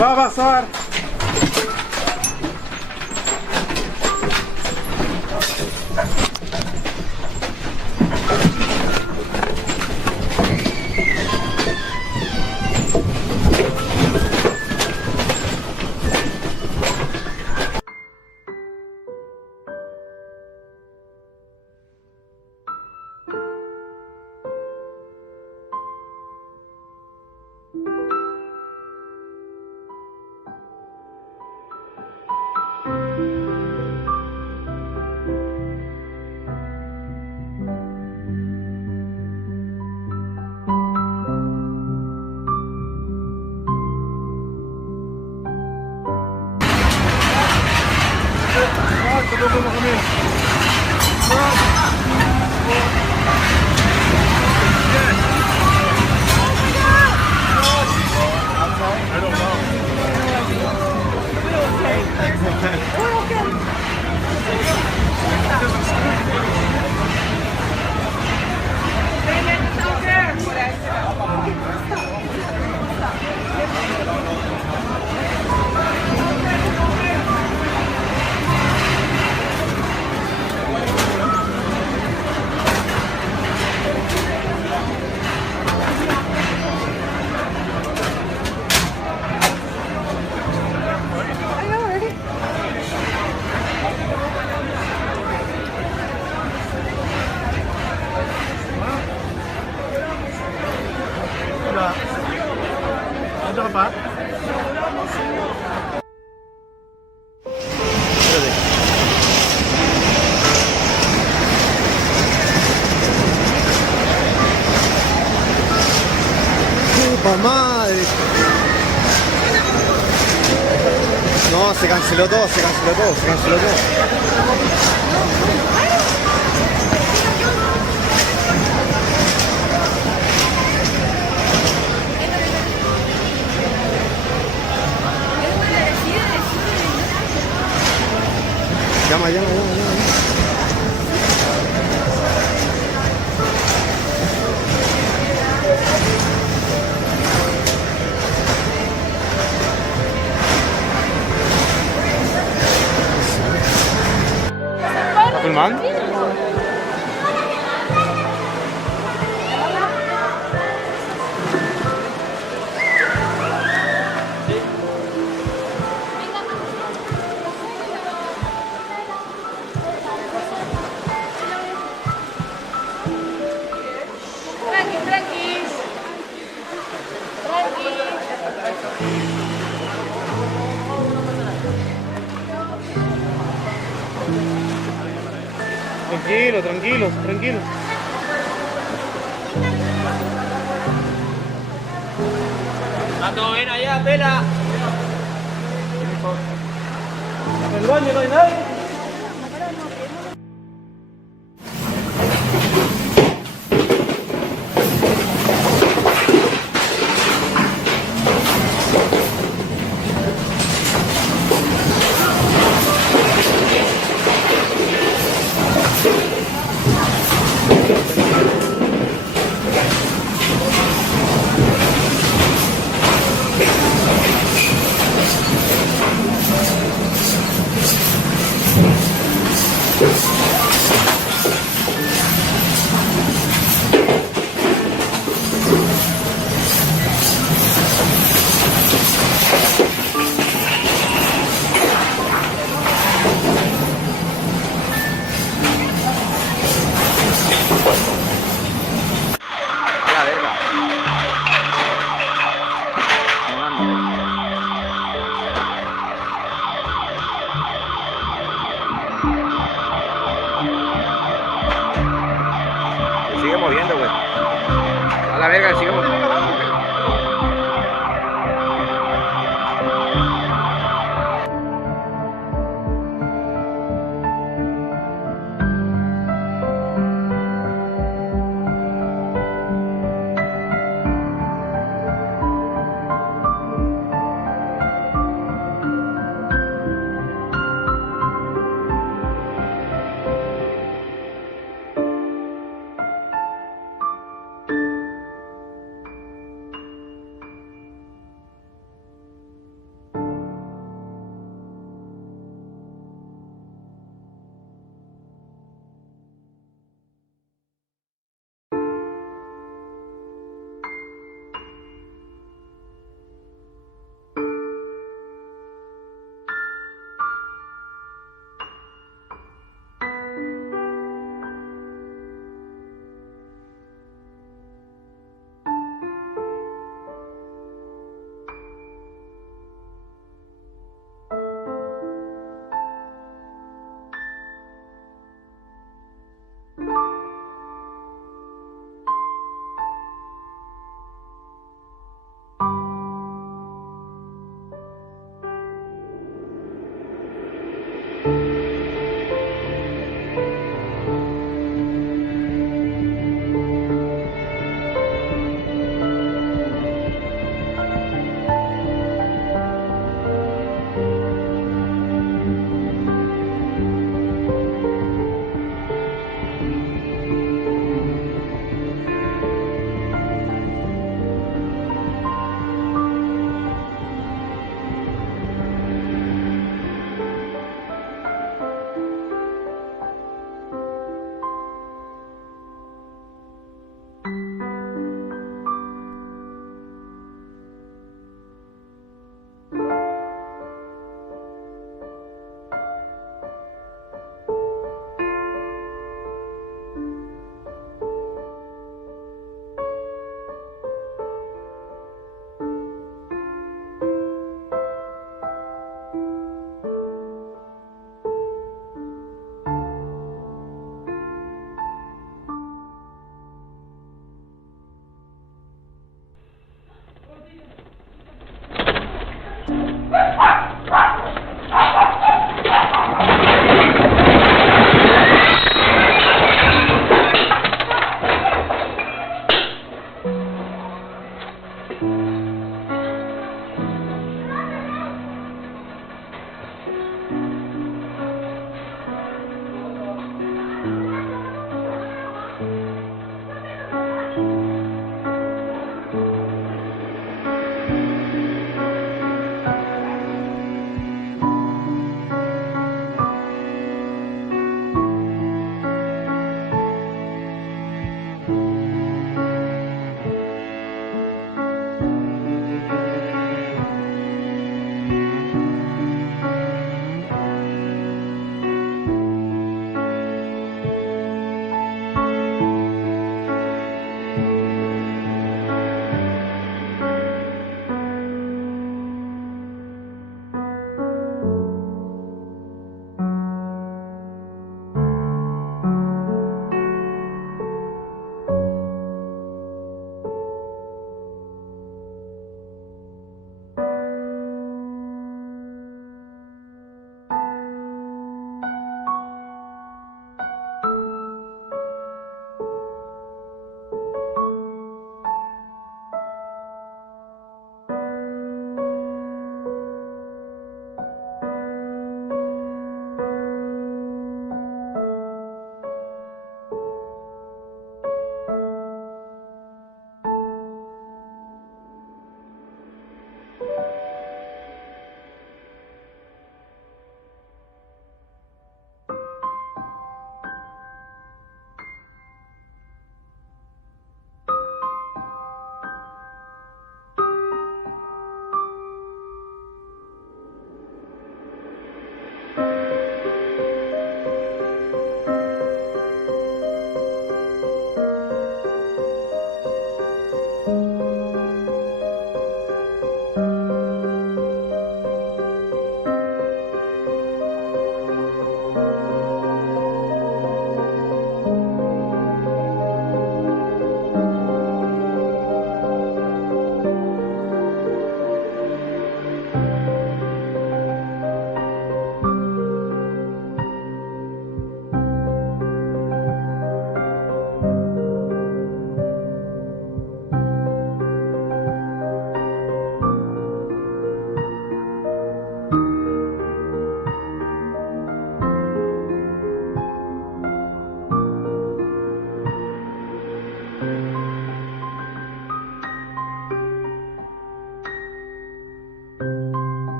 Va a pasar. Ada apa? ¡Puta madre! No, se canceló todo, se canceló todo, se canceló todo. Llama. ¿Está filmando? Tranquilo. ¿Está todo bien allá, Pela? ¿En el baño no hay nadie?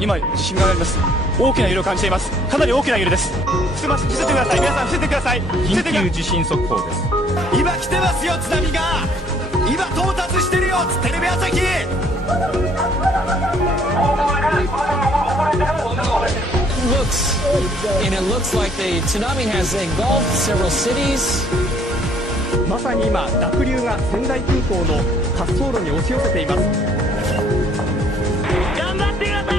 今地震があります。大きな揺れを感じています。かなり大きな揺れです。伏せてください。皆さん伏せてください。緊急地震速報です。今来てますよ、津波が今到達してるよ、テレビ朝日。Looks like the tsunami has engulfed several cities. まさに今濁流が仙台空港の滑走路に押し寄せています。頑張ってください。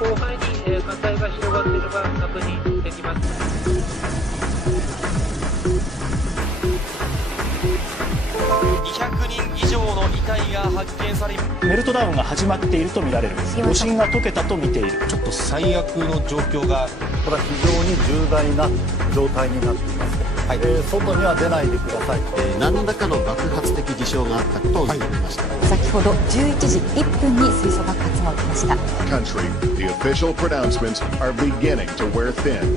広範囲に火災が広がっているのが確認できます。200人以上の遺体が発見され、メルトダウンが始まっていると見られる。余震が解けたと見ている。ちょっと最悪の状況が、これは非常に重大な状態になっています。はい、外には出ないでください。何らかの爆発的事象があったことを認めました。先ほど11時1分に水素爆発が起きました。 Country, the official pronouncements are beginning to wear thin.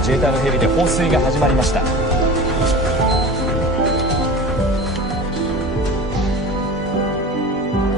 自衛隊のヘリで放水が始まりました。